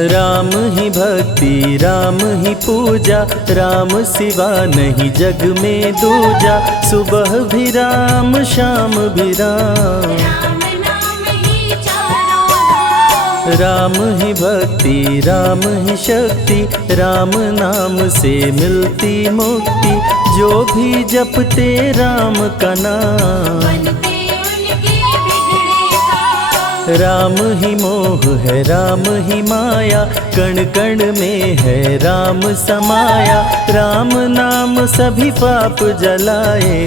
राम ही भक्ति राम ही पूजा, राम सिवा नहीं जग में दूजा। सुबह भी राम शाम भी राम, राम ही भक्ति राम ही शक्ति, राम नाम से मिलती मुक्ति। जो भी जपते राम का नाम, राम ही मोह है राम ही माया, कण कण में है राम समाया। राम नाम सभी पाप जलाए,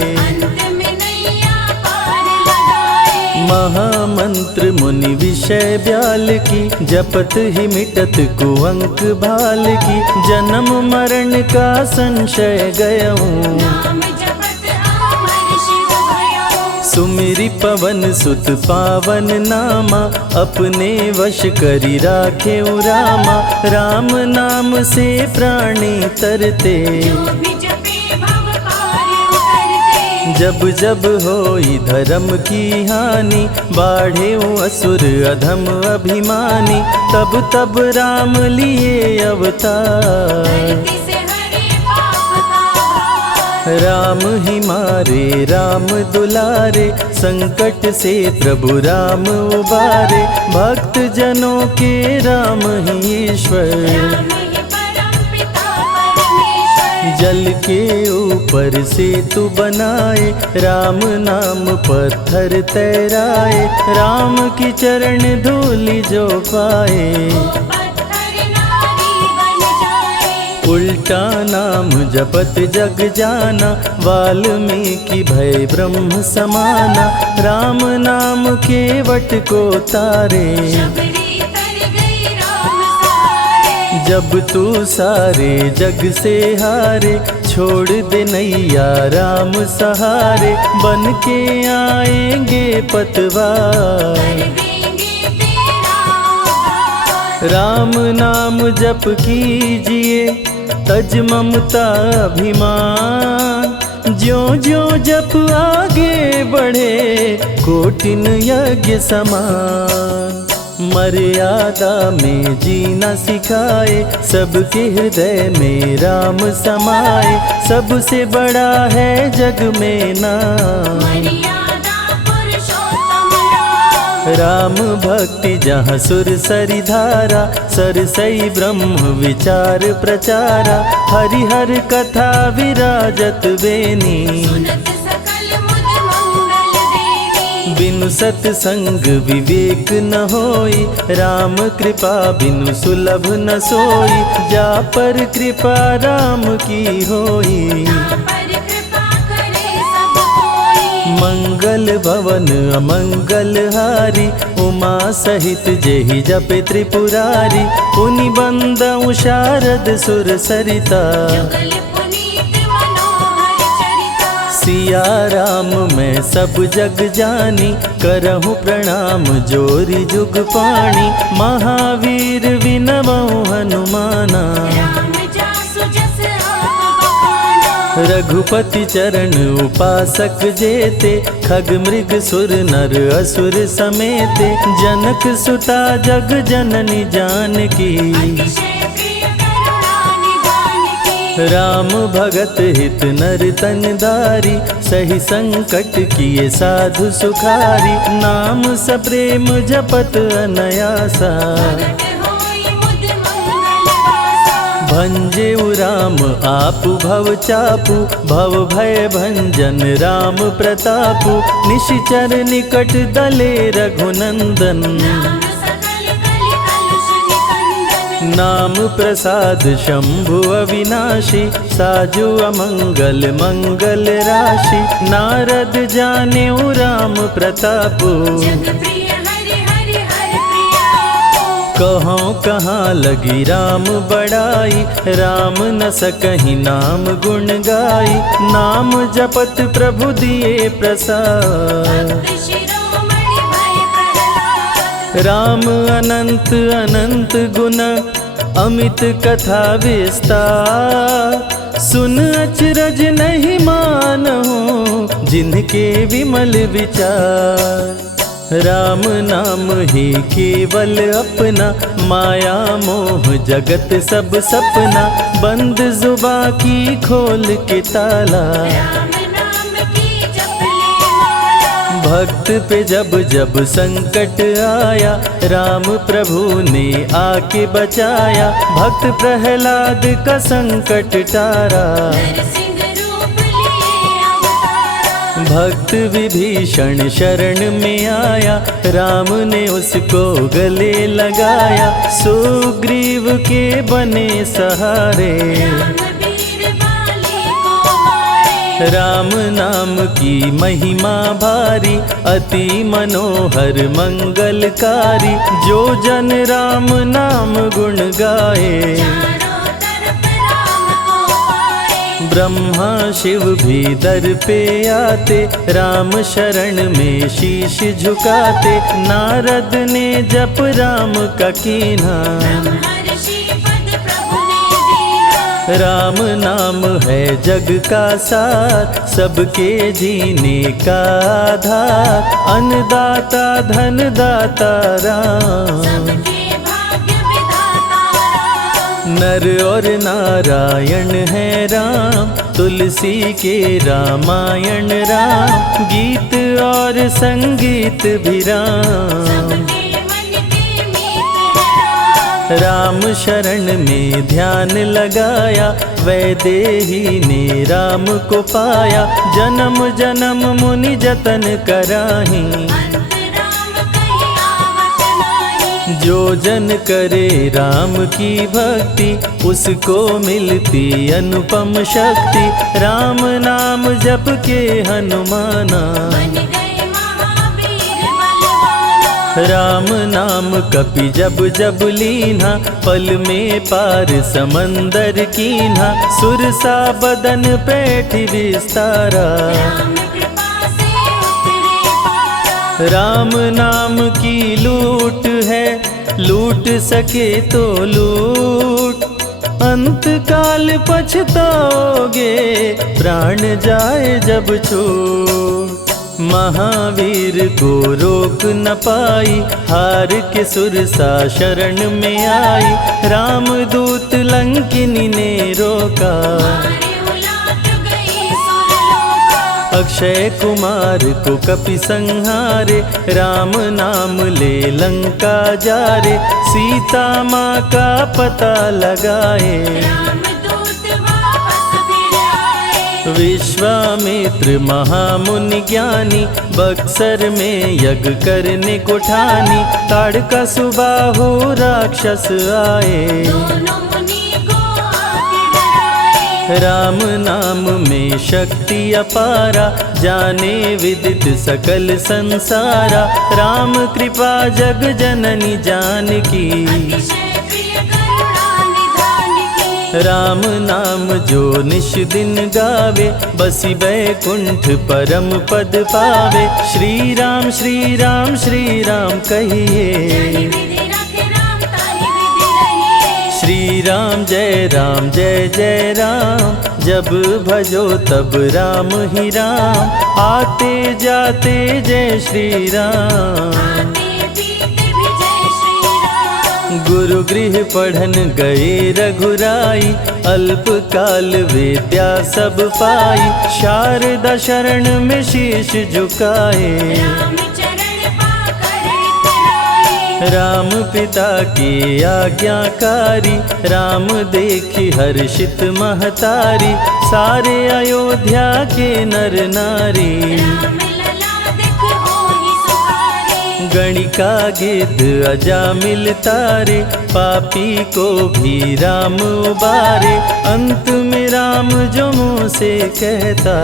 महामंत्र मुनि विषय ब्याल की, जपत ही मिटत कुअंक भाल की। जन्म मरण का संशय गयऊं, सुमिरि पवन सुत पावन नामा। अपने वश करी राखे रामा, राम नाम से प्राणी तरते। जब जब होई धर्म की हानि, बाढ़े असुर अधम अभिमानी। तब तब राम लिए अवतार, राम ही मारे राम दुलारे। संकट से प्रभु राम उबारे, भक्त जनों के राम ही ईश्वर। जल के ऊपर सेतु बनाए, राम नाम पत्थर तैराए। राम की चरण धूलि जो पाए, उल्टा नाम जपत जग जाना। वाल्मीकि भय ब्रह्म समाना, राम नाम के वट को तारे। जब तू सारे जग से हारे, छोड़ दे नैया राम सहारे। बन के आएंगे पतवार, राम नाम जप कीजिए तज ममता अभिमान। ज्यों ज्यों जप आगे बढ़े, कोटिन यज्ञ समान। मर्यादा में जीना सिखाए, सबके हृदय में राम समाए। सबसे बड़ा है जग में नाम, राम भक्ति जहाँ सुर सरि धारा। सरसई ब्रह्म विचार प्रचारा, हरिहर कथा विराजत बेनी। बिनु सत्संग विवेक न होई, राम कृपा बिनु सुलभ न सोई। जा पर कृपा राम की होई, मंगल भवन अमंगल हारी। उमा सहित जेहि जपे त्रिपुरारी, पुनि बंदउ शारद सुर सरिता। सिया राम मैं सब जग जानी, करहूँ प्रणाम जोरी जुग पाणी। महावीर विनवऊँ हनुमाना, रघुपति चरण उपासक जेते। खग मृग सुर नर असुर समेते, जनक सुता जग जननी जानकी। राम भगत हित नर तन दारी, सही संकट किए साधु सुखारी। नाम सप्रेम जपत अनयासा, भंजेउ राम आपु भव चापु। भव भय भंजन राम प्रतापु, निशिचर निकट दले रघुनंदन। नाम प्रसाद शंभु अविनाशी, साजु अमंगल मंगल राशि। नारद जानेउ राम प्रतापु, कहाँ कहाँ लगी राम बड़ाई। राम न सकहि नाम गुण गाई, नाम जपत प्रभु दिए प्रसाद। राम अनंत अनंत गुण, अमित कथा विस्तार। सुन अचरज नहीं मानहु, जिनके विमल विचार। राम नाम ही केवल अपना, माया मोह जगत सब सपना, बंद जुबा की खोल के ताला, राम नाम की जप ले माला। भक्त पे जब जब संकट आया, राम प्रभु ने आके बचाया, भक्त प्रहलाद का संकट टारा, नरसिंह रूप लिए अवतारा। भक्त विभीषण शरण में आया, राम ने उसको गले लगाया, सुग्रीव के बने सहारे, राम वीर बाली को मारे। राम नाम की महिमा भारी, अति मनोहर मंगलकारी, जो जन राम नाम गुण गाए, चारों तरफ राम को पाए। ब्रह्मा शिव भी दर पे आते, राम शरण में शीश झुकाते, नारद ने जप राम का कीन्हा, ब्रह्मर्षि पद प्रभु ने दीना। राम नाम है जग का सार, सबके जीने का आधार, अन्नदाता धनदाता राम, सबके भाग्य विधाता राम। नर और नारायण है राम, तुलसी के रामायण राम, गीत और संगीत भी राम, सबके मन के मीत है राम। राम शरण में ध्यान लगाया, वैदेही ने राम को पाया, जन्म जन्म मुनि जतन कराही, अंत राम कहीं आवत नाही। जो जन करे राम की भक्ति, उसको मिलती अनुपम शक्ति, राम नाम जप के हनुमाना, बन गए महावीर बलवाना। राम नाम कपि जब जब लीन्हा, पल में पार समंदर कीन्हा, सुरसा बदन पैठ विस्तारा, राम कृपा से उतरे पारा। राम नाम की लूट है, लूट सके तो लूट, अंत काल पछताओगे, प्राण जाए जब छूट, महावीर को रोक न पाई, हार के सुरसा शरण में आई, रामदूत लंकिनी ने रोका, मारे उलाट गई सुरलोका। अक्षय कुमार को कपि संहारे, राम नाम ले लंका जारे, सीता माँ का पता लगाए, रामदूत वापस फिर आए। विश्वामित्र महामुनि ज्ञानी, बक्सर में यज्ञ करने को ठानी, ताड़का सुबाहु राक्षस आए, दोनों मुनि को आके डराए। राम नाम में शक्ति अपारा, जाने विदित सकल संसारा, राम कृपा जग जननी जानकी, अतिशय प्रिय करुणा निधान की। राम नाम जो निश दिन गावे, बसी बैकुंठ परम पद पावे, श्री राम श्री राम श्री राम जानि कहिए, विधि रखे राम ताहि विधि रहिए। श्री राम जय जय राम, जब भजो तब राम ही राम, आते जाते जय श्री राम, आते पीते भी जय श्री राम। गुरु गृह पढ़न गए रघुराई, अल्प काल विद्या सब पाई, शारदा शरण में शीश झुकाए, राम चरण पाकर इतराए। राम पिता की आज्ञाकारी, राम देखी हर्षित महतारी, सारे अयोध्या के नर नारी, राम लला दिख होहि सुखारे। गणिका गिद्ध अजामिल तारे, पापी को भी राम उबारे, अंत में राम जो मुँह से कहता,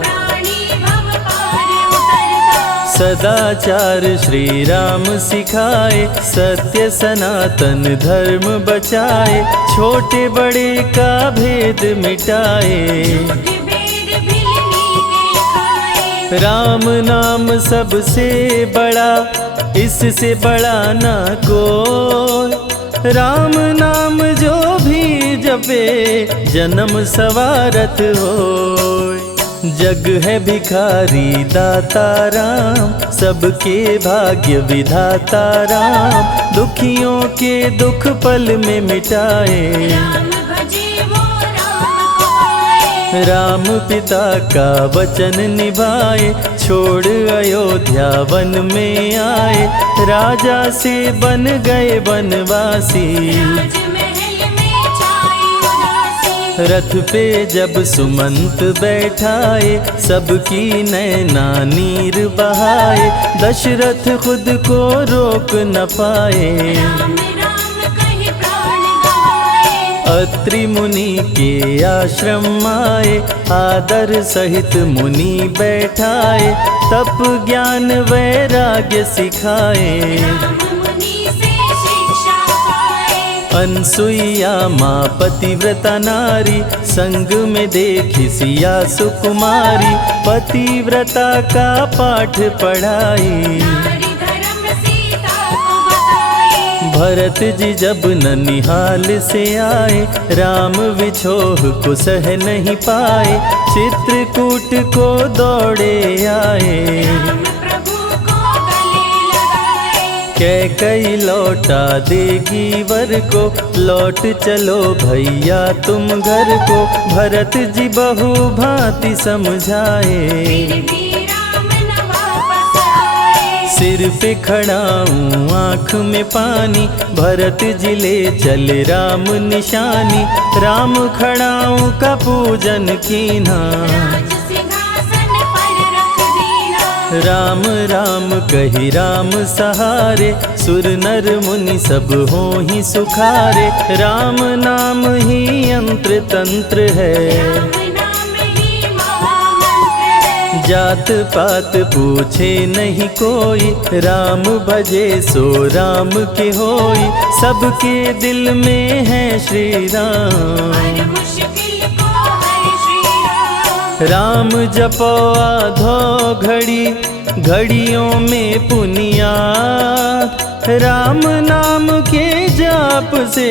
प्राणी भव पार उतरता। सदाचार श्री राम सिखाए, सत्य सनातन धर्म बचाए, छोटे बड़े का भेद मिटाए, झूठ भेद भिलनी के खाए। राम नाम सबसे बड़ा, इससे बड़ा ना कोई, राम नाम जो भी जपे, जन्म सवारत होय, जग है भिखारी दाता राम, सबके भाग्य विधाता राम, दुखियों के दुख पल में मिटाए। राम भजे वो राम को पाए। राम पिता का वचन निभाए, छोड़ अयोध्या वन में आए, राजा से बन गए वनवासी। राजमहल में छाई उदासी। रथ पे जब सुमंत बैठाए, सबकी नैना नीर बहाए, दशरथ खुद को रोक न पाए। राम राम कहि प्राण गवाए। अत्रि मुनि के आश्रम आए, आदर सहित मुनि बैठाए, तप ज्ञान वैराग्य सिखाए। राम मुनि से शिक्षा पाए। अनसुईया माँ पतिव्रता नारी, संग में देखी सिया सुकुमारी, पतिव्रता का पाठ पढ़ाई। नारी धर्म सीता को बताए। भरत जी जब ननिहाल से आए, राम विछोह को सह नहीं पाए, चित्रकूट को दौड़े आए। राम प्रभु को गले लगाए। कैकई लौटा देगी वर को, लौट चलो भैया तुम घर को, भरत जी बहु भांति समझाए। फिर भी राम न वापस आए। सिर पे खड़ाऊं आँख में पानी, भरत जी ले चले राम निशानी, राम खड़ाऊं का पूजन कीना। राज सिंहासन पर रख दीना। राम राम कही राम सहारे, सुर नर मुनि सब हो ही सुखारे, राम नाम ही यंत्र तंत्र है। राम नाम ही महामंत्र है। जात पात पूछे नहीं कोई, राम भजे सो राम के होई, सबके दिल में है श्री राम। हर मुश्किल को हर श्री राम। राम जपो आधो घड़ी, घड़ियों में पुनियात, राम नाम के जाप से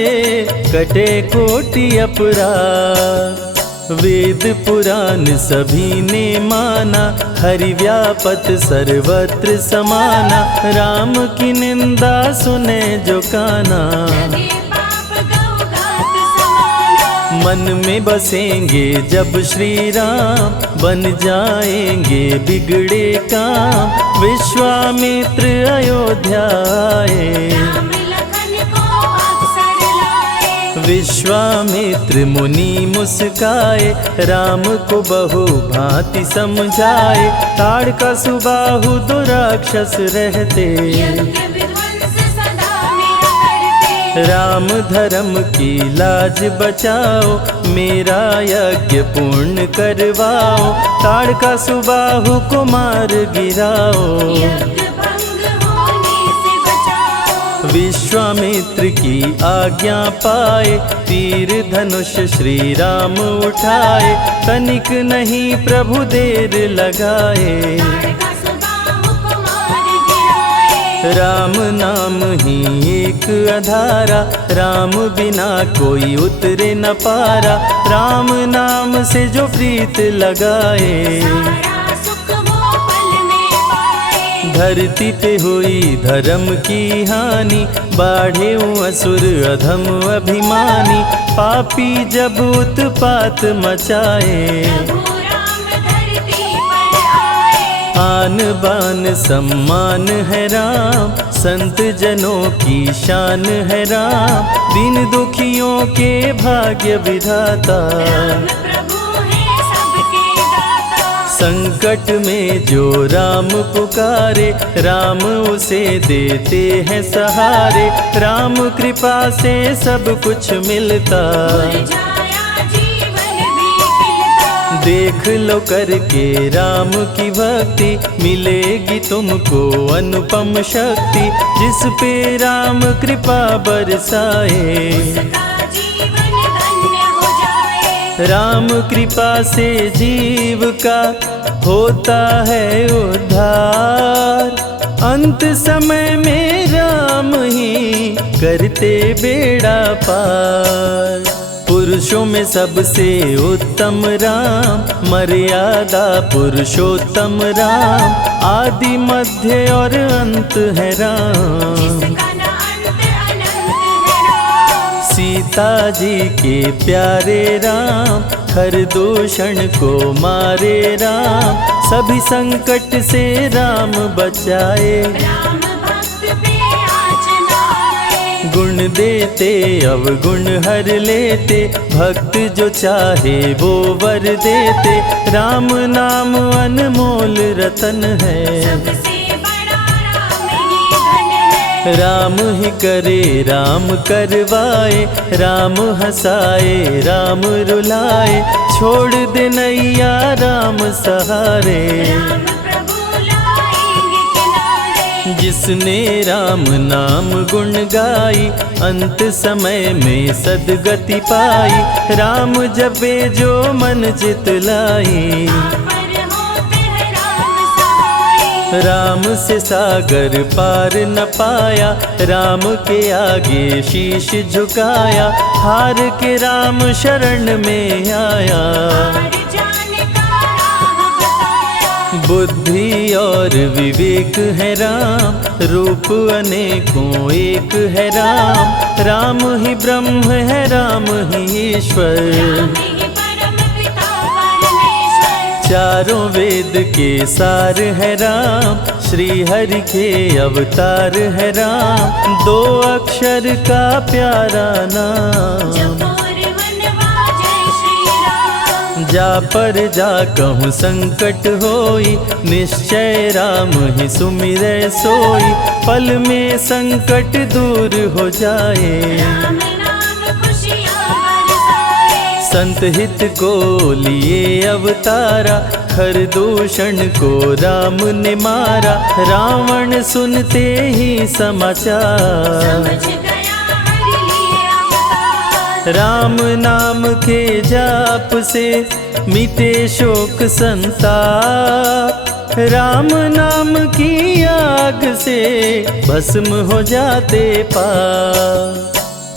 कटे कोटि अपराध। वेद पुराण सभी ने माना, हरि व्यापत सर्वत्र समाना, राम की निंदा सुने जो काना। लगे पाप गौ घात समाना। मन में बसेंगे जब श्री राम, बन जाएंगे बिगड़े काम, विश्वामित्र अयोध्या आए। राम लखन को अवसर लाए। विश्वामित्र मुनि मुस्काए, राम को बहु भांति समझाए, ताड़का सुबाहु दो राक्षस रहते, यज्ञ विध्वंस सदा मेरा करते। राम धर्म की लाज बचाओ, मेरा यज्ञ पूर्ण करवाओ, ताड़का सुबाहु को मार गिराओ। यज्ञ भंग होने से बचाओ। विश्वामित्र की आज्ञा पाए, तीर धनुष श्री राम उठाए, तनिक नहीं प्रभु देर लगाए। ताड़का सुबाहु को मार गिराए। राम नाम ही एक आधारा, राम बिना कोई उतरे न पारा, राम नाम से जो प्रीत लगाए। सारा सुख वो पल में पाए। धरती पे हुई धर्म की हानि, बाढ़े असुर अधम अभिमानी, पापी जब उत्पात मचाए। प्रभु राम धरती पर आए। आन बान सम्मान है राम, संत जनों की शान है राम, दीन दुखियों के भाग्य विधाता। राम प्रभु है सबके दाता। संकट में जो राम पुकारे, राम उसे देते हैं सहारे, राम कृपा से सब कुछ मिलता। मुरझाया जीवन भी खिलता। देख लो करके राम की भक्ति, मिलेगी तुमको अनुपम शक्ति, जिस पे राम कृपा बरसाए। उसका जीवन धन्य हो जाए। राम कृपा से जीव का होता है उद्धार, अंत समय में राम ही करते बेड़ा पार। पुरुषों में सबसे उत्तम राम, मर्यादा पुरुषोत्तम राम, आदि मध्य और अंत है राम। जिसका न अंत अनंत है राम। सीता जी के प्यारे राम, हर दूषण को मारे राम, सभी संकट से राम बचाए। राम भक्त पे आँच न आए। गुण देते अवगुण हर लेते, भक्त जो चाहे वो वर देते। राम नाम अनमोल रतन है, सबसे बड़ा राम ही धन है। राम ही करे राम करवाए, राम हंसाए राम रुलाए, छोड़ दे नैया राम सहारे। राम प्रभु लाएंगे किनारे। जिसने राम नाम गुण गाई, अंत समय में सदगति पाई। राम जपे जो मन चित लाई, पर होते हैं राम सहाय। राम से सागर पार न पाया, राम के आगे शीश झुकाया। हार के राम शरण में आया, हार जाने का राह बताया। बुद्धि और विवेक है राम, रूप अनेकों एक है राम। राम ही ब्रह्म है राम ही ईश्वर, राम ही परम पिता परमेश्वर। चारों वेद के सार है राम, श्री हरि के अवतार है राम। दो अक्षर का प्यारा नाम, जपोर वनवा जय श्री राम। जा पर जा कहूँ संकट होई, निश्चय राम ही सुमिरै सोई। पल में संकट दूर हो जाए, राम नाम खुशियाँ बरसाए। संत हित को लिए अवतारा, हर दूषण को राम ने मारा। रावण सुनते ही समाचार, समझ गया हरि लिए अवतार। राम नाम के जाप से मिटे शोक संताप। राम नाम की आग से भस्म हो जाते पाप।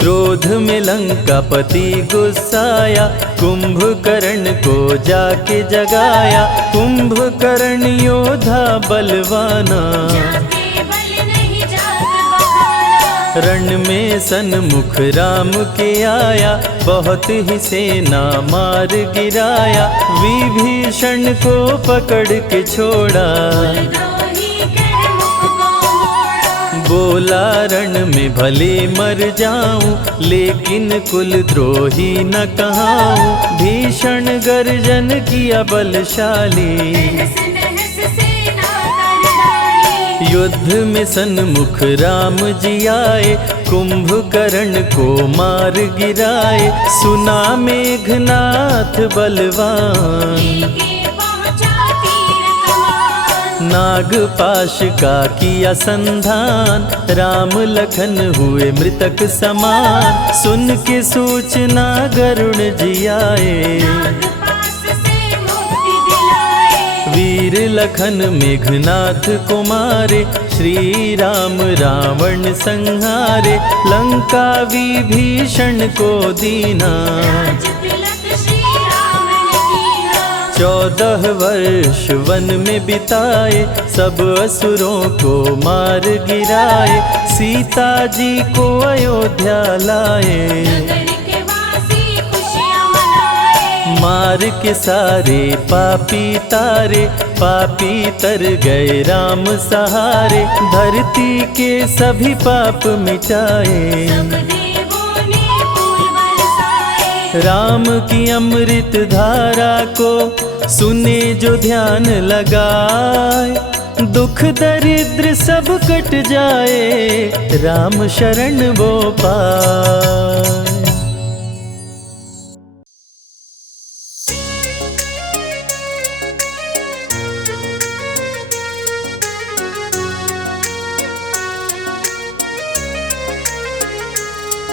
क्रोध में लंकापति गुस्साया, कुंभकर्ण को जाके जगाया। कुंभकर्ण योद्धा बलवाना, जाके बल नहीं जाग बहाना। रण में सन्मुख राम के आया, बहुत ही सेना मार गिराया। विभीषण को पकड़ के छोड़ा, द्रोही कर मुख को मोड़ा। बोला रण में भले मर जाऊं, लेकिन कुल द्रोही न कहाऊं। भीषण गर्जन किया बलशाली, तहस नहस सेना कर डाली। युद्ध में सन्मुख राम जी आए, कुंभकर्ण को मार गिराए। सुना मेघनाथ बलवान, लेके पहुँचा तीर कमान। नागपाश का किया संधान, राम लखन हुए मृतक समान। सुन के सूचना गरुण जी आए, नागपाश से मुक्ति दिलाए। वीर लखन मेघनाथ को मारे। श्री राम रावण संहारे, लंका विभीषण को दीना। राज तिलक श्री राम ने कीना। 14 वर्ष वन में बिताए, सब असुरों को मार गिराए। सीता जी को अयोध्या लाए, नगर के वासी खुशियाँ मनाए। मार के सारे पापी तारे। पापी तर गए राम सहारे, धरती के सभी पाप मिटाए। सब देवों ने फूल बरसाए। राम की अमृत धारा को सुने जो ध्यान लगाए। दुख दरिद्र सब कट जाए, राम शरण वो पाए।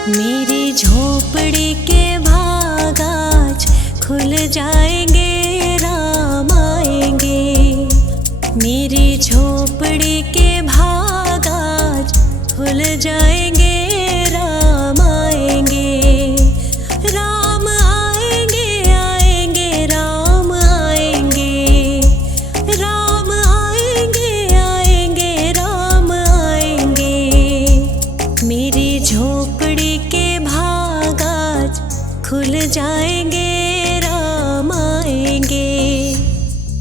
मेरी झोपड़ी के भाग आज खुल जाएंगे, राम आएंगे। मेरी झोपड़ी के भाग आज खुल जाएंगे, राम आएंगे। राम खुल जाएंगे, राम आएंगे।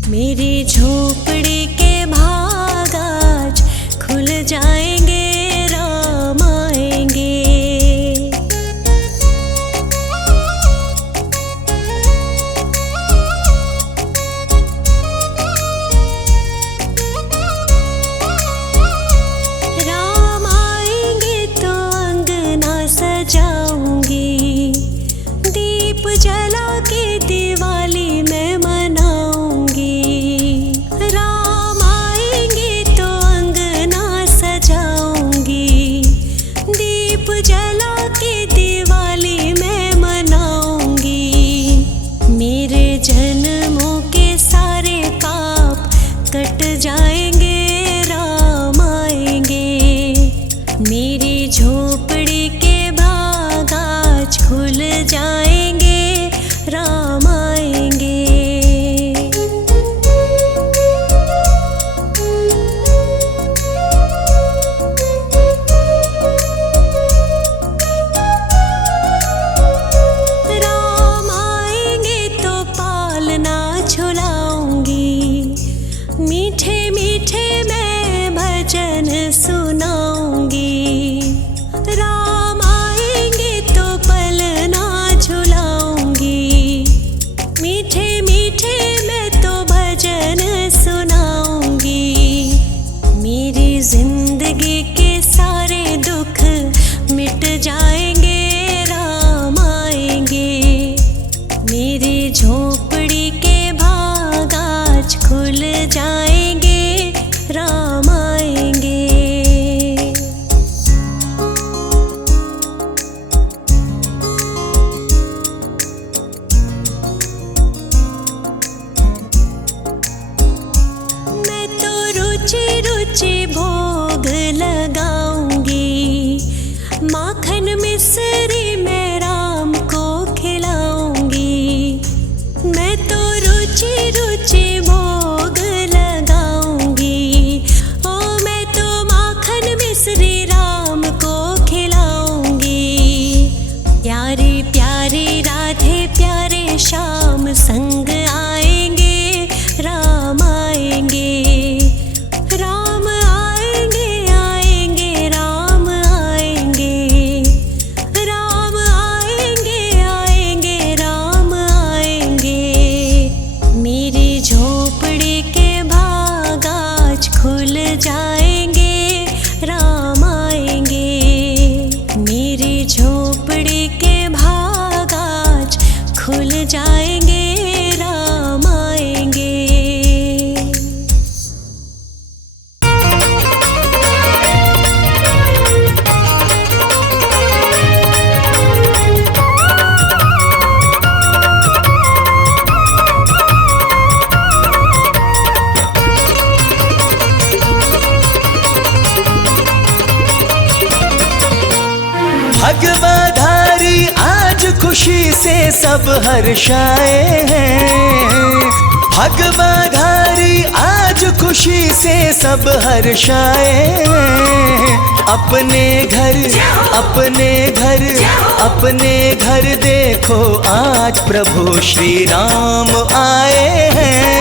मेरी झोपड़ी के भाग आज खुल जाएंगे, राम आएंगे। राम आएंगे तो अंगना सजाऊंगी, दीप जला के दिवाली मैं मनाऊंगी। राम आएंगे तो अंगना सजाऊंगी, दीप जला के दिवाली मैं मनाऊंगी। मेरे जन्मों के सारे पाप कट जाएंगे, राम आएंगे। मेरी झोपड़ी के भाग आज खुल जाएंगे, राम आएंगे। राम आएंगे तो पालना झुलाऊंगी, मीठे मीठे मैं भजन सुनाऊंगी। राम आएंगे तो पलना झुलाऊंगी, मीठे मीठे मैं तो भजन सुनाऊंगी। मेरी जिंदगी के सारे दुख मिट जाएंगे, राम आएंगे। मेरी झोपड़ी के भाग आज खुल जाएंगे, राम आएंगे। मैं तो रुचि रुचि भोग लगाऊंगी, माखन मिश्री मैं राम को खिलाऊंगी। मैं तो रुचि रुचि भोग लगाऊंगी, ओ मैं तो माखन मिश्री राम को खिलाऊंगी। प्यारे प्यारे राधे प्यारे श्याम संग आएंगे, राम आएंगे। राम आएंगे आएंगे राम आएंगे, राम आएंगे आएंगे राम आएंगे। मेरी झोपड़ी के भाग आज खुल जाएंगे, राम आएंगे। मेरी झोपड़ी के भाग आज खुल जाएंगे, राम आएंगे। भगवाधारी आज खुशी से सब हर्षाए हैं। भगवाधारी आज खुशी से सब हर्षाए हैं। अपने घर अपने घर अपने घर देखो आज प्रभु श्री राम आए हैं।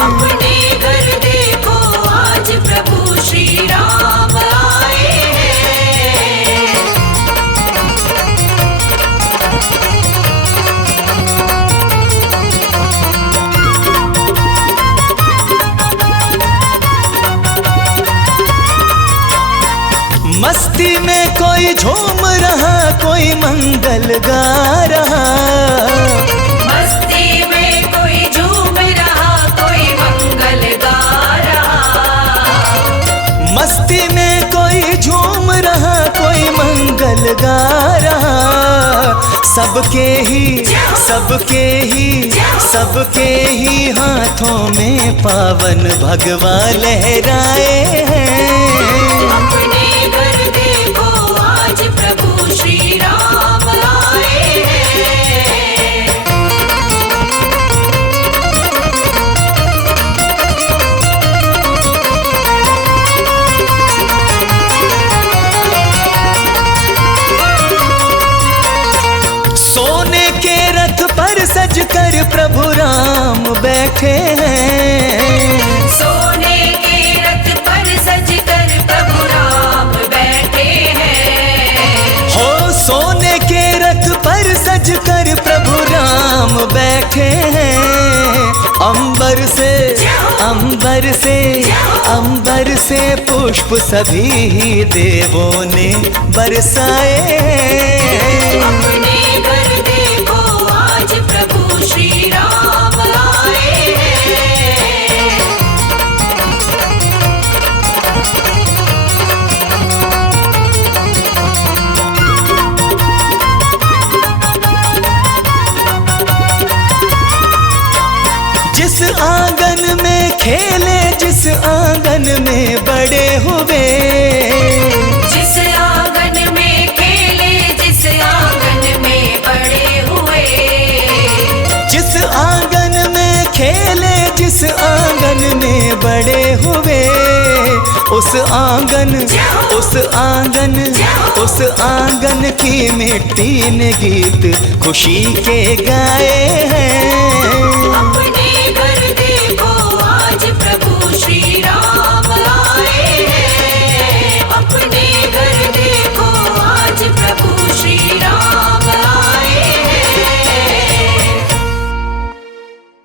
अपने घर देखो आज प्रभु श्री राम आए हैं। मस्ती में कोई झूम रहा, कोई मंगल गा रहा। मस्ती में कोई झूम रहा, कोई मंगल गा रहा। मस्ती में कोई झूम रहा, कोई मंगल गा रहा। सबके ही हाथों में पावन भगवा लहराए हैं। अपने घर देखो आज प्रभु श्री राम आए हैं। सोने पर सज कर प्रभु राम बैठे हैं। सोने के रथ पर सज कर प्रभु राम बैठे हैं। हो सोने के रथ पर सज कर प्रभु राम बैठे हैं। अंबर से अंबर से अंबर से पुष्प सभी देवों ने बरसाए। अपने घर देखो आज प्रभु श्री राम आए हैं। जिस आंगन में खेले, जिस आंगन में बड़े हुए, जिस आंगन में खेले, जिस आंगन में बड़े हुए, जिस आंगन में खेले, जिस आंगन में बड़े हुए, उस आंगन उस आंगन उस आंगन की मिट्टी ने गीत खुशी के गाए हैं।